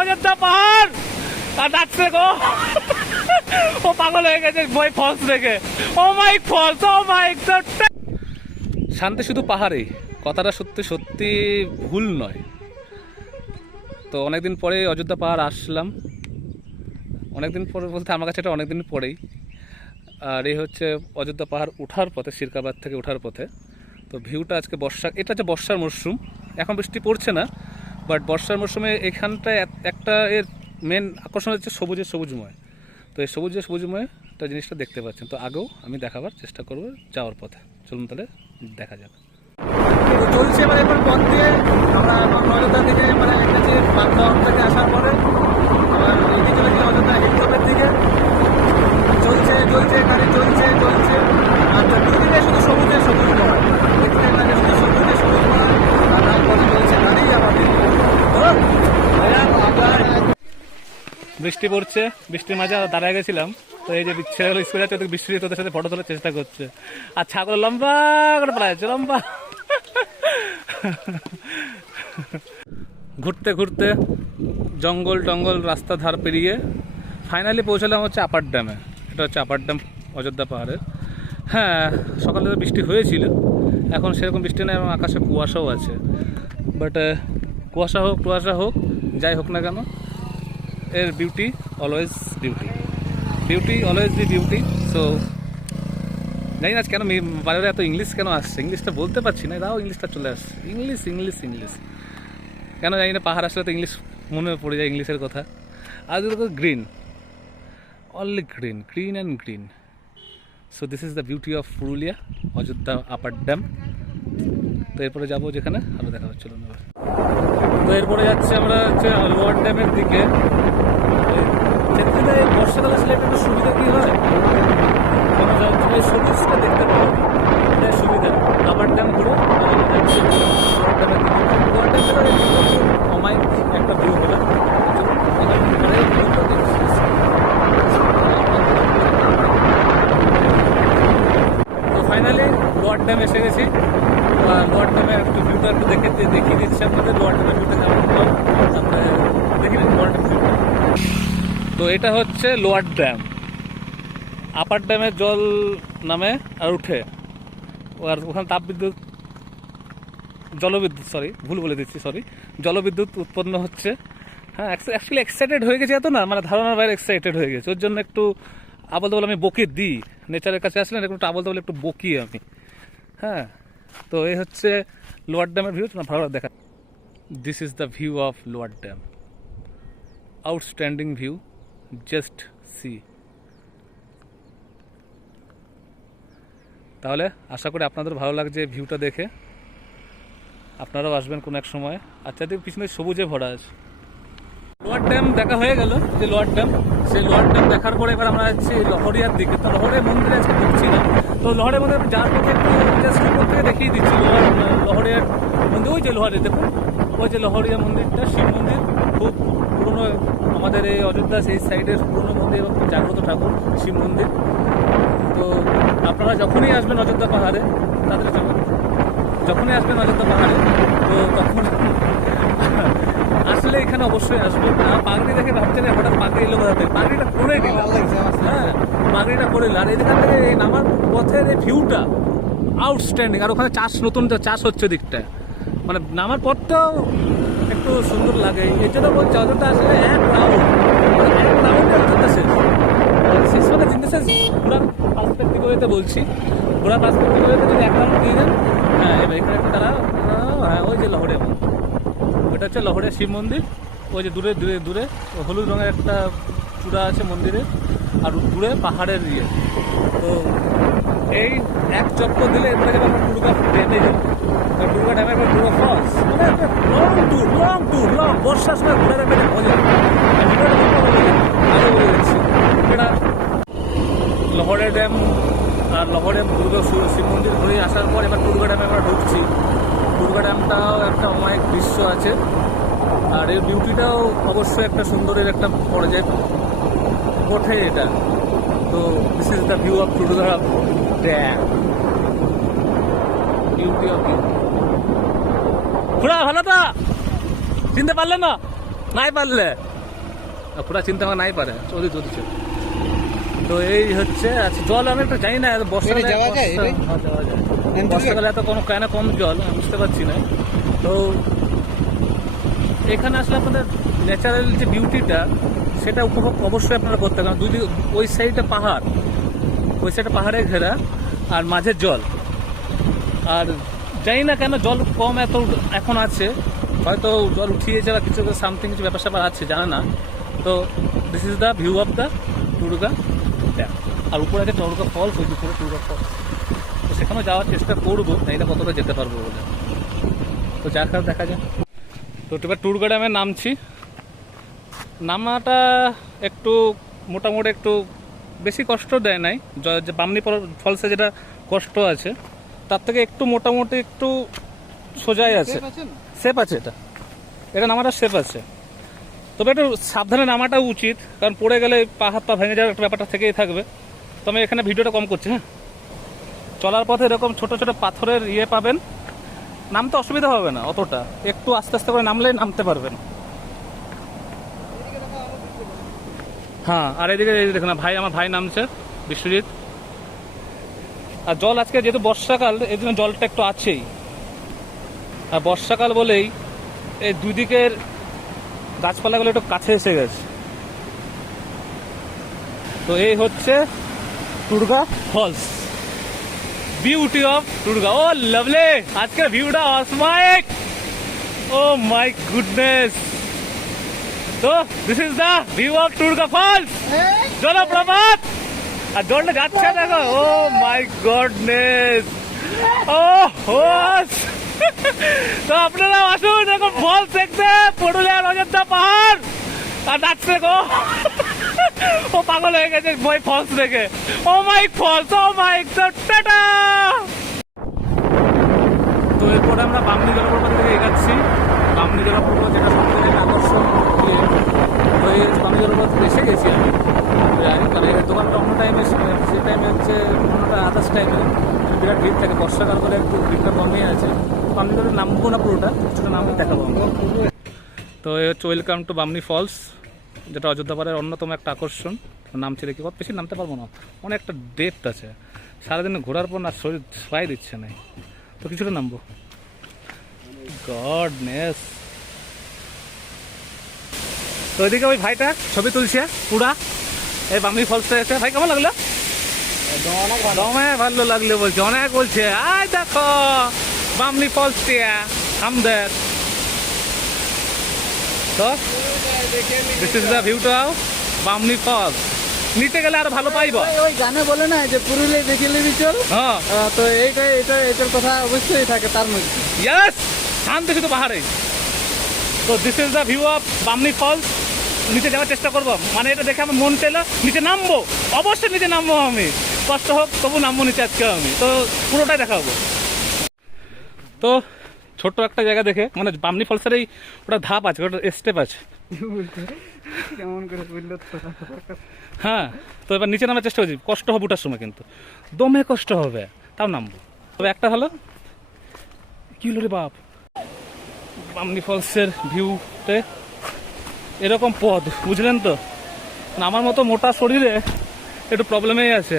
অযোধ্যা পাহাড়! আর গো। ও পাগল হয়ে গেছে বই ফলস দেখে। ও মাই ফলস ও মাই শান্তি শুধু পাহাড়েই কথাটা সত্যি সত্যি ভুল নয়। তো অনেকদিন পরে অযোধ্যা পাহাড় আসলাম। অনেকদিন পরে বলতে আমার কাছে এটা অনেকদিন পরেই। আর এই হচ্ছে অযোধ্যা পাহাড় উঠার পথে, সিরকাবাদ থেকে উঠার পথে। তো ভিউটা আজকে বর্ষা, এটা হচ্ছে বর্ষার মরশুম। এখন বৃষ্টি পড়ছে না বাট বর্ষার মরশুমে এখানটায় এক- একটা এর মেন আকর্ষণ হচ্ছে সবুজে সবুজময়। তো এই সবুজে সবুজময় একটা জিনিসটা দেখতে পাচ্ছেন। তো আগেও আমি দেখাবার চেষ্টা করব যাওয়ার পথে। চলুন তাহলে দেখা যাক। চলছে এবার এবার পথ দিয়ে। আমরা অযোধ্যা থেকে মানে গেছি বান্ধব থেকে আসার পরে আবার এদিকে অযোধ্যা হিলটপের দিকে। চলছে চলছে, গাড়ি চলছে চলছে আর দুদিকে শুধু সবুজে সবুজ পাহাড় দেখতে লাগে শুধু সবুজে সবুজ পাহাড় আর তারপরে চলছে গাড়ি আমাদের বৃষ্টি পড়ছে, বৃষ্টির মাঝে দাঁড়ায় গেছিলাম। তো এই যে ছেলেগুলো স্কুলে যাচ্ছে, ওদের বৃষ্টি তোদের সাথে ফটো তোলার চেষ্টা করছে। আর ছাগল লম্বা করে যাচ্ছে লম্বা। ঘুরতে ঘুরতে জঙ্গল টঙ্গল রাস্তা ধার পেরিয়ে ফাইনালি পৌঁছালাম হচ্ছে আপার ড্যামে এটা হচ্ছে আপার ড্যাম অযোধ্যা পাহাড়ের। হ্যাঁ সকালে তো বৃষ্টি হয়েছিল। এখন সেরকম বৃষ্টি নেই এবং আকাশে কুয়াশাও আছে। বাট কুয়াশা হোক কুয়াশা হোক, যাই হোক না কেন এর beauty always beauty beauty always the beauty so জানি না কেন বারে বারে এত ইংলিশ কেন আসছে? ইংলিশটা বলতে পারছি না, তাও ইংলিশটা চলে আসছে। ইংলিশ ইংলিশ ইংলিশ কেন জানি না, পাহাড় আসলে তো ইংলিশ মনে পড়ে যায় ইংলিশের কথা। আর দুটো green only green green and green so this is the beauty of Purulia Ayodhya upper dam তো এরপরে যাব যেখানে আরও দেখা হচ্ছে চলুন এবার। তো এরপরে যাচ্ছে আমরা হচ্ছে লোয়ার ড্যামের দিকে। বর্ষাকাল একটু সুবিধা কি হয়? সবুজটা দেখতে পাবো এটাই সুবিধা আবার ড্যাম ঘুরে আবার যাচ্ছি লোয়ার ড্যামের দিকে লোয়ার ড্যামের অমায়িক একটা ভিউ পেলাম এখানে ঘুরে ভিউটা দেখছি তো ফাইনালি লোয়ার ড্যাম এসে গেছি লোয়ার ড্যামের একটু ভিউটা একটু দেখে দেখিয়ে দিচ্ছি আপনাদের লোয়ার ড্যামের ভিউটা কেমন হলো আপনার দেখি না লোয়ার ড্যাম ভিউটা তো এটা হচ্ছে লোয়ার ড্যাম। আপার ড্যামের জল নামে আর উঠে। আর ওখানে তাপবিদ্যুৎ, জলবিদ্যুৎ সরি ভুল বলে দিচ্ছি সরি জলবিদ্যুৎ উৎপন্ন হচ্ছে। হ্যাঁ অ্যাকচুয়ালি এক্সাইটেড হয়ে গেছে এত না মানে ধারণার বাইরে এক্সাইটেড হয়ে গেছে। ওর জন্য একটু আবল তাবল আমি বকি দিই। নেচারের কাছে আসলে একটু আবল তাবল একটু বকি আমি। হ্যাঁ তো এই হচ্ছে লোয়ার ড্যামের ভিউ না ভালো দেখা। This is the view of lower dam outstanding view just see তাহলে আশা করি আপনাদের ভালো লাগছে ভিউটা দেখে। আপনারাও আসবেন কোনো এক সময়। আর চারদিকে পিছনে সবুজে ভরা আছে। লোয়ার ড্যাম দেখা হয়ে গেল, যে লোয়ার ড্যাম সেই লোয়ার ড্যাম দেখার পরে এবার আমরা যাচ্ছি লহরিয়ার দিকে। তো লহরের মন্দিরে আজকে ঢুকছি না। তো লহরের মন্দিরে যার পথে একটু থেকে দেখিয়ে দিচ্ছি। লোহার লহরিয়ার মন্দির, ওই যে লোহারে দেখুন। ওই যে লহরিয়া মন্দিরটা, শিব মন্দির। খুব পুরনো আমাদের এই অযোধ্যা সেই সাইডের পুরনো মন্দির এবং জাগ্রত ঠাকুর শিব মন্দির। তো আপনারা যখনই আসবেন অযোধ্যা পাহাড়ে তাদের যখনই আসবেন অযোধ্যা পাহাড়ে তো তখন আসলে এখানে অবশ্যই আসবেন। না পাগড়ি দেখে ভাবছেন হঠাৎ পাগড়ি এলো কোথা থেকে? পাগড়িটা করে নিলাম হ্যাঁ পাগড়িটা করে নিলাম আর এখান থেকে এই নামার পথের এই ভিউটা আউটস্ট্যান্ডিং আর ওখানে চাষ নতুন চাষ হচ্ছে দিকটা মানে নামার পথটাও একটু সুন্দর লাগে। এই জন্য বলছি, অযোধ্যা আসলে এক রাউন্ড। এক রাউন্ডে অযোধ্যা শেষ। শেষ মানে জিনিস ঘোরার বলছি। ঘোরার পার্সপেক্টিভ ওয়েতে যদি এক রাউন্ড দিয়ে দেন হ্যাঁ এবার এখানে একটা তারা হ্যাঁ ওই যে লহরে ওটা হচ্ছে লহরে শিব মন্দির। ওই যে দূরে দূরে দূরে হলুদ রঙের একটা চূড়া আছে মন্দিরে। আর দূরে পাহাড়ের ইয়ে। তো এই এক চক্কর দিলে এরপরে আমরা দুর্গা ড্যামে দুর্গা ড্যামে একবার দুর্গা ফলস মানে long tour long tour long বর্ষার সময় ঘুরে রাখবে মজা ভিডিওটা বলে আগে বলে দিচ্ছি এটা লহরে ড্যাম আর লহরে দুর্গা শিব মন্দির ঘুরে আসার পর এবার দুর্গা ড্যামে আমরা ঢুকছি। দুর্গা ড্যামটাও একটা অমায়িক দৃশ্য আছে। আর এর বিউটিটাও অবশ্যই একটা সুন্দরের একটা পর্যায়ে ওঠে এটা। তো this is the view of Durga dam beauty of ঘোরা ভালো তো? চিনতে পারলেন না? নাই পারলে। পুরা চিন্তা আমার নাই পারে। চলি চলছে তো এই হচ্ছে আচ্ছা জল আমি একটু জানি না বর্ষাকালে যাওয়া যায়, বর্ষা-? হ্যাঁ, যাওয়া বর্ষাকালে এত কোনো কেন কম জল? আমি বুঝতে পারছি না। তো এখানে আসলে আপনাদের ন্যাচারাল যে বিউটিটা সেটা উপভোগ অবশ্যই আপনারা করতে কারণ দুই ওই সাইডে পাহাড় ওই পাহাড়ে ঘেরা আর মাঝের জল। আর জানি না কেন জল কম এত এখন আছে। হয়তো জল উঠিয়েছে বা কিছু সামথিং কিছু ব্যাপার স্যাপার আছে, জানে না। তো this is the view of the Turga dam আর উপরে আছে টুরুগা ফলস ওই উপরে টুরুগা ফলস তো সেখানেও যাওয়ার চেষ্টা করব জানি না কতটা যেতে পারব বলে। তো যার কারণ দেখা যায় তো এবার টুরগা ড্যামে নামছি। নামাটা একটু মোটামুটি একটু বেশি কষ্ট দেয় নাই। যে বামনি ফলসে যেটা কষ্ট আছে তার থেকে একটু মোটামুটি একটু সোজাই আছে। সেফ আছে এটা। এটা নামাটা সেফ আছে। তবে একটু সাবধানে নামাটা উচিত কারণ পড়ে গেলে পা হাত পা ভেঙে যাওয়ার একটা ব্যাপারটা থেকেই থাকবে। তো আমি এখানে ভিডিওটা কম করছি হ্যাঁ? চলার পথে এরকম ছোট ছোট পাথরের ইয়ে পাবেন নামতে অসুবিধা হবে না অতটা। একটু আস্তে আস্তে করে নামলেই নামতে পারবেন। হ্যাঁ আর এদিকে এই দেখুন, ভাই, আমার ভাই নামছে, বিশ্বজিৎ। আর জল আজকে যেহেতু বর্ষাকাল এই জন্য জলটা একটু আছেই। আর বর্ষাকাল বলেই এই দুদিকের গাছপালাগুলো একটু কাছে এসে গেছে। তো এই হচ্ছে Turga falls beauty of Turga oh lovely আজকের ভিউটা অসমাইক ও মাই গুডনেস তো this is the view of Turga falls জলপ্রপাত আর জলটা যাচ্ছে দেখো। ও মাই গডনেস ও হোস তো আপনারা আসুন এখন ফলস দেখতে পুরুলিয়ার অযোধ্যা পাহাড়। আর যাচ্ছে গো ও পাগল হয়ে গেছে বই ফলস দেখে। Oh my falls oh my tata. তো এরপরে আমরা বামনি জলপ্রপাত থেকে এগাচ্ছি। বামনি জলপ্রপাত যেটা সবথেকে একটা আকর্ষণ ইয়ে। তো এই বামনি জলপ্রপাত এসে গেছি আমি এই দোকানটা অন্য টাইমে সে টাইমে হচ্ছে অন্যটা আদার্স টাইমে বিরাট ভিড় থাকে। বর্ষাকাল করে একটু ভিড়টা কমই আছে। আমি জলে নামবো না পুরোটা, কিছুটা নামে দেখাবো তো এই হচ্ছে ওয়েলকাম টু বামনি ফলস যেটা অযোধ্যা পাহাড়ের অন্যতম একটা আকর্ষণ। নামছে দেখি কত বেশি নামতে পারব না। অনেকটা ডেপথ আছে। সারাদিন ঘোরার পর না শরীর সবাই দিচ্ছে না। তো কিছুটা নামবো। গডনেস তো ওইদিকে ওই ভাইটা ছবি তুলছে পুরা। এই বামনি ফলসটা এসে ভাই কেমন লাগল? দমে ভালো লাগল বলছে অনেক বলছে আয় দেখো বামনি ফলস আমাদের। তো দিস ইজ দ্য ভিউটা বামনি ফলস নিচে গেলে আরও ভালো পাইব। ওই- ওই গানে বলে না যে পুরুলিয়া দেখে নিবি চল। হ্যাঁ। তো এইটা এটা এটার কথা অবশ্যই থাকে তার মধ্যে। ইয়েস শান্তি শুধু পাহাড়ে। তো this is the view of Bamni falls নিচে যাওয়ার চেষ্টা করব। মানে এটা দেখে আমার মন চাইলো নিচে নামবো। অবশ্যই নিচে নামবো আমি। কষ্ট হোক তবু নামবো নিচে আজকে আমি। তো পুরোটাই দেখাবো। তো ছোট্ট একটা জায়গা দেখে মানে বামনি ফলসের এই ওটা ধাপ আছে ওটা স্টেপ আছে। কেমন করে বলল হ্যাঁ তো এবার নিচে নামার চেষ্টা করছি। কষ্ট হবে ওঠার সময় কিন্তু। দমে কষ্ট হবে তাও নামবো। তবে একটা হলো কি হলো রে বাপ? বামনি ফলসের ভিউতে এরকম পদ, বুঝলেন তো? আমার মতো মোটা শরীরে একটু প্রবলেমেই আছে।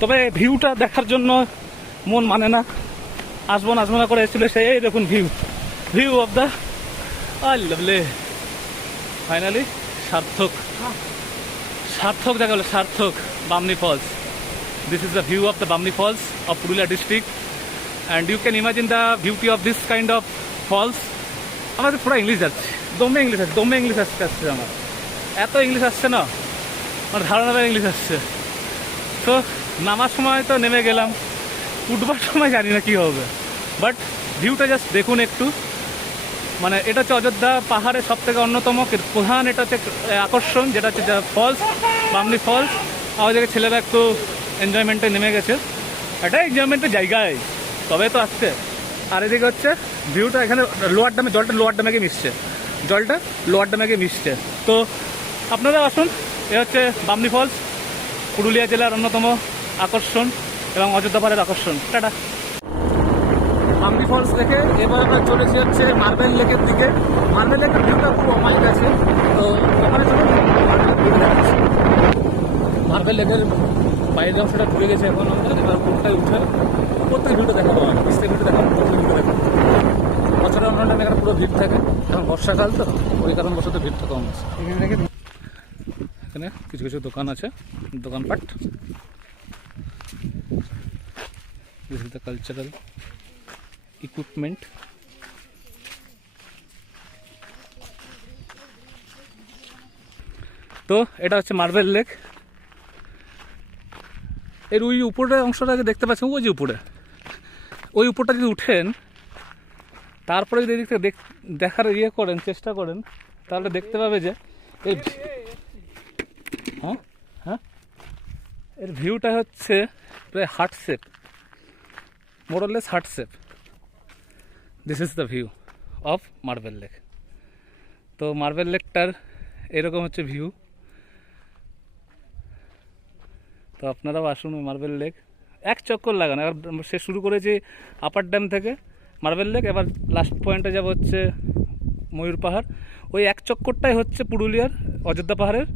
তবে ভিউটা দেখার জন্য মন মানে না। আসব না আসব না করে এসেছিল সেই এই দেখুন view view of the eye lovely. Finally সার্থক। সার্থক দেখা হলো, সার্থক, Bamni falls this is the view of the Bamni falls of Purulia district and you can imagine the beauty of this kind of falls আমাদের পুরো English যাচ্ছে। দমে English আছে দমে ইংলিশ আসতে আসছে আমার। এত ইংলিশ আসছে না, আমার ধারণা ইংলিশ আসছে। তো নামার সময় তো নেমে গেলাম, উঠবার সময় জানি না কি হবে। বাট ভিউটা জাস্ট দেখুন একটু। মানে এটা হচ্ছে অযোধ্যা পাহাড়ের সব থেকে অন্যতম প্রধান এটা হচ্ছে আকর্ষণ, যেটা হচ্ছে ফলস বামনি ফলস জায়গায় ছেলেরা একটু এনজয়মেন্টে নেমে গেছে। এটা এনজয়মেন্টের জায়গায়, তবে তো আসছে। আর এদিকে হচ্ছে ভিউটা এখানে লোয়ার ড্যামে জলটা লোয়ার গিয়ে মিশছে। জলটা লোয়ার ড্যামে মিশছে। তো আপনারা আসুন, এ হচ্ছে বামনি ফলস পুরুলিয়া জেলার অন্যতম আকর্ষণ এবং অযোধ্যা পাহাড়ের আকর্ষণ। টাটা। বামনি ফলস দেখে এবার আমরা চলেছি হচ্ছে মার্বেল লেকের দিকে। মার্বেল লেকের ভিউটা খুব অমায়িক আছে। তো ওখানে মার্বেল লেকের বাইরের অংশটা ঘুরে গেছে এখন, আমরা এবার উপরটায় উঠে প্রত্যেক ভিউটা দেখাবো আমার প্রত্যেক ভিউটা দেখাবো, প্রত্যেক ভিউটা দেখাবো। বছরের অন্য এখানে পুরো ভিড় থাকে। এখন বর্ষাকাল তো, ওই কারণ বছর ভিড়টা কম আছে। এখানে কিছু কিছু দোকান আছে, দোকানপাট। ইজ দ্য কালচারাল ইকুইপমেন্ট তো এটা হচ্ছে মার্বেল লেক। এর ওই উপরের অংশটাকে দেখতে পাচ্ছেন, ওই যে উপরে। ওই উপরটা যদি উঠেন তারপরে যদি এদিক থেকে দেখ- দেখার ইয়ে করেন, চেষ্টা করেন, তাহলে দেখতে পাবে যে এই হ্যাঁ? হ্যাঁ? এর ভিউটা হচ্ছে প্রায় heart shape more less heart shape. This is the view of marble lake তো মার্বেল লেকটার এরকম হচ্ছে ভিউ তো আপনারাও আসুন মার্বেল লেক এক চক্কর লাগান। সে শুরু করেছে আপার ড্যাম থেকে। মার্বেল লেক, এবার লাস্ট পয়েন্টে যাব হচ্ছে ময়ূর পাহাড়। ওই এক চক্করটাই হচ্ছে পুরুলিয়ার অযোধ্যা পাহাড়ের।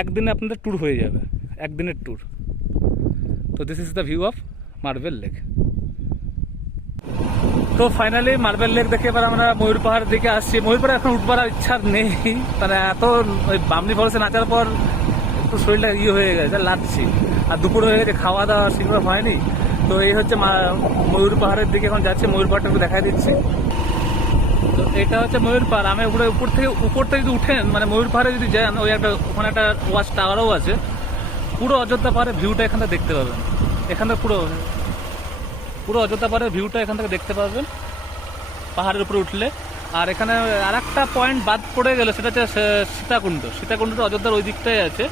একদিনে আপনাদের ট্যুর হয়ে যাবে, একদিনের ট্যুর তো this is the view of marble lake. তো ফাইনালি মার্বেল লেক দেখে এবার আমরা ময়ূর পাহাড়ের দিকে আসছি। ময়ূর পাহাড়ে এখন উঠবার ইচ্ছা নেই। মানে এত ওই বামনি ফলসে নাচার পর একটু শরীরটা ইয়ে হয়ে গেছে, লাগছি। আর দুপুর হয়ে গেছে, খাওয়া দাওয়া সেগুলো হয়নি। তো এই হচ্ছে ময়ূর পাহাড়ের দিকে এখন যাচ্ছে, ময়ূর পাহাড়টা দেখাই দিচ্ছি। তো এটা হচ্ছে ময়ূর পাহাড়। আমি উপরে উপর থেকে উপর থেকে যদি উঠেন মানে ময়ূর পাহাড়ে যদি যান, ওই একটা ওখানে একটা ওয়াচ টাওয়ারও আছে। পুরো অযোধ্যা পাহাড়ের ভিউটা এখান থেকে দেখতে পাবেন। এখান থেকে পুরো পুরো অযোধ্যা পাহাড়ের ভিউটা এখান থেকে দেখতে পাবেন। পাহাড়ের উপরে উঠলে। আর এখানে আর একটা পয়েন্ট বাদ পড়ে গেলে, সেটা হচ্ছে সীতাকুণ্ড। সীতাকুণ্ডটা অযোধ্যার ওই দিকটাই আছে।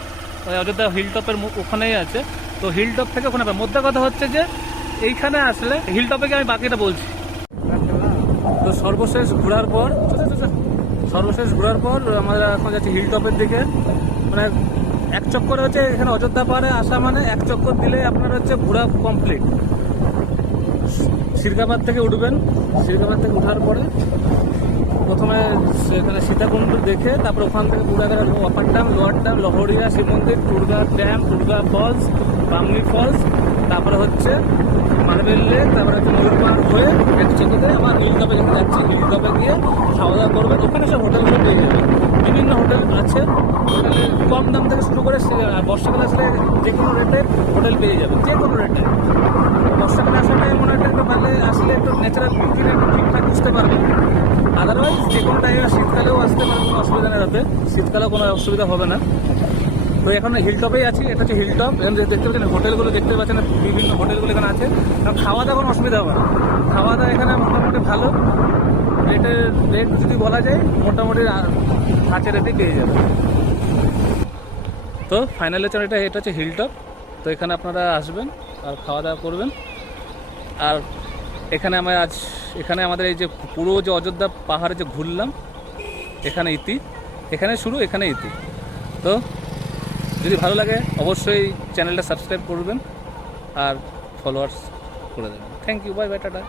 ওই অযোধ্যা হিল টপের ওখানেই আছে। তো হিল টপ থেকে ওখানে। মোদ্দা কথা হচ্ছে যে, এইখানে আসলে হিল টপে আমি বাকিটা বলছি। তো সর্বশেষ ঘোরার পর, সর্বশেষ ঘোরার পর আমরা এখন যাচ্ছি হিল টপের দিকে। মানে এক চক্কর হচ্ছে এখানে অযোধ্যা পাহাড়ে আসা মানে এক চক্কর দিলে আপনার হচ্ছে ঘোরা কমপ্লিট সিরকাবাদ থেকে উঠবেন। সিরকাবাদ থেকে উঠার পরে প্রথমে সেখানে সীতাকুণ্ড দেখে তারপর ওখান থেকে পুরো upper dam lower dam Lahariya Shiv মন্দির Turga dam Turga falls Bamni falls তারপরে হচ্ছে মার্বেল লেক তারপরে হচ্ছে ময়ূর হয়ে এক চোখে আমার নীলদপে যখন যাচ্ছি নীলদপে গিয়ে খাওয়া দাওয়া করবেন ওখানে সব হোটেলগুলো পেয়ে যাবেন বিভিন্ন হোটেল আছে। কম দাম থেকে শুরু করে বর্ষাকালে আসলে যে কোনো রেটে হোটেল পেয়ে যাবে, যে কোনো রেটে বর্ষাকালে আসাটা মনে একটা একটু ভালো আসলে একটু ন্যাচারাল বিউটির একটু ঠিকঠাক বুঝতে পারবে আদারওয়াইজ যে কোনো টাইমে শীতকালেও আসতে পারে, কোনো অসুবিধা নেই তাতে শীতকালেও কোনো অসুবিধা হবে না। তো এখন হিলটপেই আছি, এটা হচ্ছে হিল টপ এখানে দেখতে পাচ্ছেন, হোটেলগুলো দেখতে পাচ্ছেন, বিভিন্ন হোটেলগুলো এখানে আছে। কারণ খাওয়া দাওয়া কোনো অসুবিধা হবে না। খাওয়া দাওয়া এখানে মোটামুটি ভালো। রেটের রেট যদি বলা যায়, মোটামুটি কাছে রেটেই পেয়ে যাবে। তো ফাইনাল হচ্ছে এটা এটা হচ্ছে হিল টপ তো এখানে আপনারা আসবেন আর খাওয়া দাওয়া করবেন। আর এখানে আমরা আজ, এখানে আমাদের এই যে পুরো যে অযোধ্যা পাহাড়ে যে ঘুরলাম, এখানে ইতি। এখানে শুরু, এখানে ইতি। তো যদি ভালো লাগে, অবশ্যই চ্যানেলটা সাবস্ক্রাইব করবেন আর ফলোয়ার্স করে দেবেন। Thank you bye bye tata.